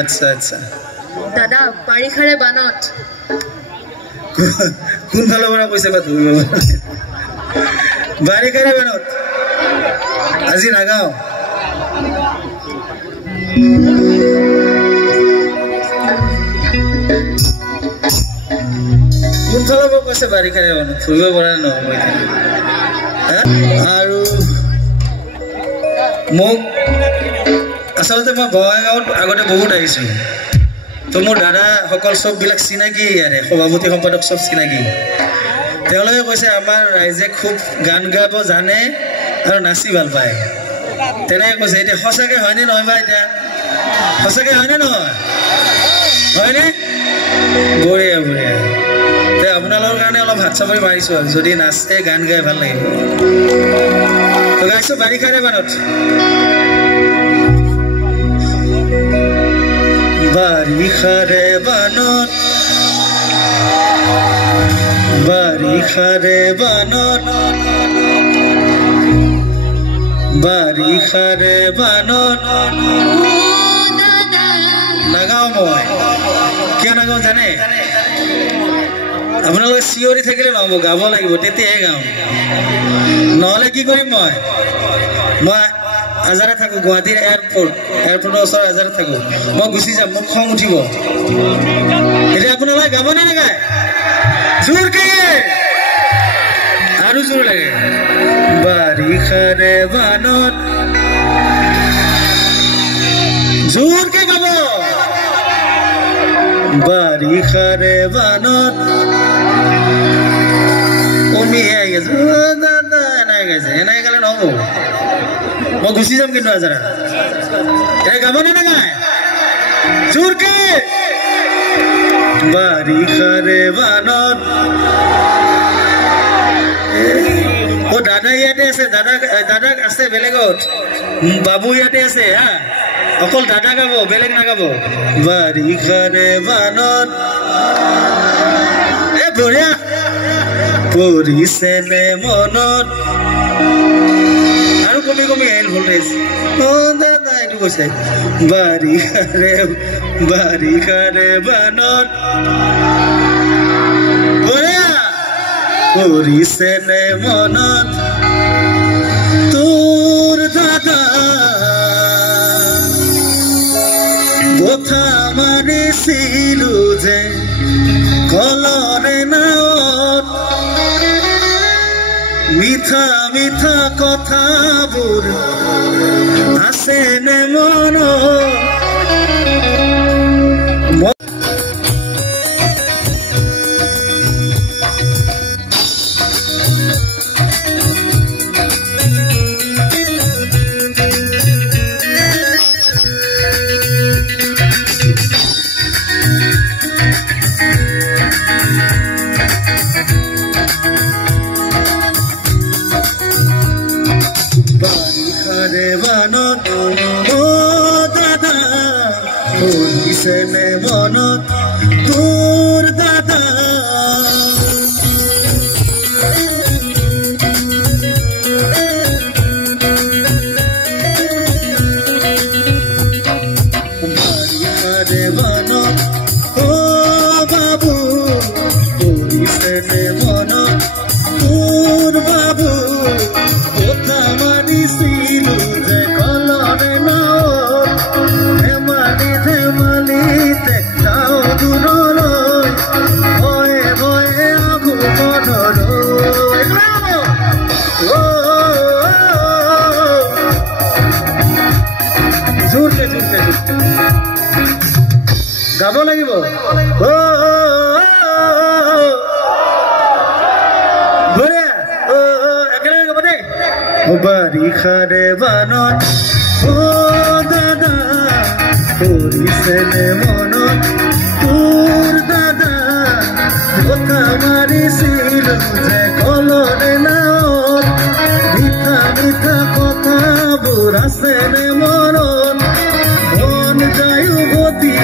আচ্ছা আচ্ছা দাদা বাৰিষাৰে বানত কোন ভালো বড় কইছে বা তুমি বাৰিষাৰে বানত আজি নাগাও কোন ভালো বড় কইছে বাৰিষাৰে বানত ফুৰিব পৰা নহয় আৰু মোক আসলতে মই বঙাইগাঁৱত আগতে বহুত আহিছো তো মোৰ দাদা সকল সববিলাক চিনাকি ইয়াৰে সভাপতি সম্পাদক সব চিনাকি তেওঁলোকে কৈছে আমাৰ ৰাইজে খুব গান গাব জানে আৰু নাচি ভাল পায় তেনেকৈ কৈছে এতিয়া সঁচাকৈ হয়নে নহয় বা এতিয়া সঁচাকৈ হয়নে নহয় হয়নে বঢ়িয়া বঢ়িয়া তে আপোনালোকৰ কাৰণে অলপ হাত চাপৰি মাৰিছো আৰু যদি নাচে গান গাই ভাল লাগিব তো গাইছো বাৰিষাৰে বানত বাৰিষাৰে বানত বাৰিষাৰে বানত বাৰিষাৰে বানত নাগাওঁ মই কিয় নাগাওঁ জানে আপোনালোকে চিঞৰি থাকিলে নহ'ব গাব লাগিব তেতিয়াহে গাওঁ নহ'লে কি কৰিম মই আজাৰা থাকো গুৱাহাটীৰ এয়াৰপৰ্টৰ ওচৰত আজাৰা থাকো মই গুচি যাম মোক খং উঠিব এতিয়া আপোনালোকে গাব নে নাগায় জোৰকে আৰু জোৰ লাগে বাৰিষাৰে বানত জোৰকে গাব বাৰিষাৰে বানত কমিহে আহি আছে এনেকৈ গাইছে এনেকৈ গালে নহ'ব মই গুচি যাম কিন্তু আজাৰা গাব নে নাগায় জোৰকে বাৰিষাৰে বানত ও দাদা ইয়াতে আছে দাদা আছে বেলেগত বাবু ইয়াতে আছে হা অকল দাদা গাব বেলেগ নাগাব বাৰিষাৰে বানত বঢ়িয়া পৰিছেনে মনত আৰু কমি কমি আহিল ভল্টেজ দাদা এইটো কৈছে বাৰিষাৰে বানত পৰিছেনে মনত তোৰ দাদা কথা মানিছিলো যে কলৰে নাৱত মিঠা মিঠা কথাবোৰ আছেনে মনত বাৰিষাৰে বানত ও দাদা পৰিছেনে মনত তোৰ দাদা বাৰিষাৰে বানত ও বাবু পৰিছেনে মনত তোৰ বাবু কথা মানিছিলো যে কলৰে নাৱত ধেমালিতে যাওঁ দূৰলৈ ভয়ে ভয়ে আহো মনলৈ জোৰকে জোৰকে গাব লাগিব বাৰিষাৰে বানত ও দাদা পৰিছেনে মনত তোৰ দাদা কথা মাৰিছিলো যে কলৰে নাৱত মিঠা মিঠা কথাবোৰ আছেনে মনত মন যায়ো গতি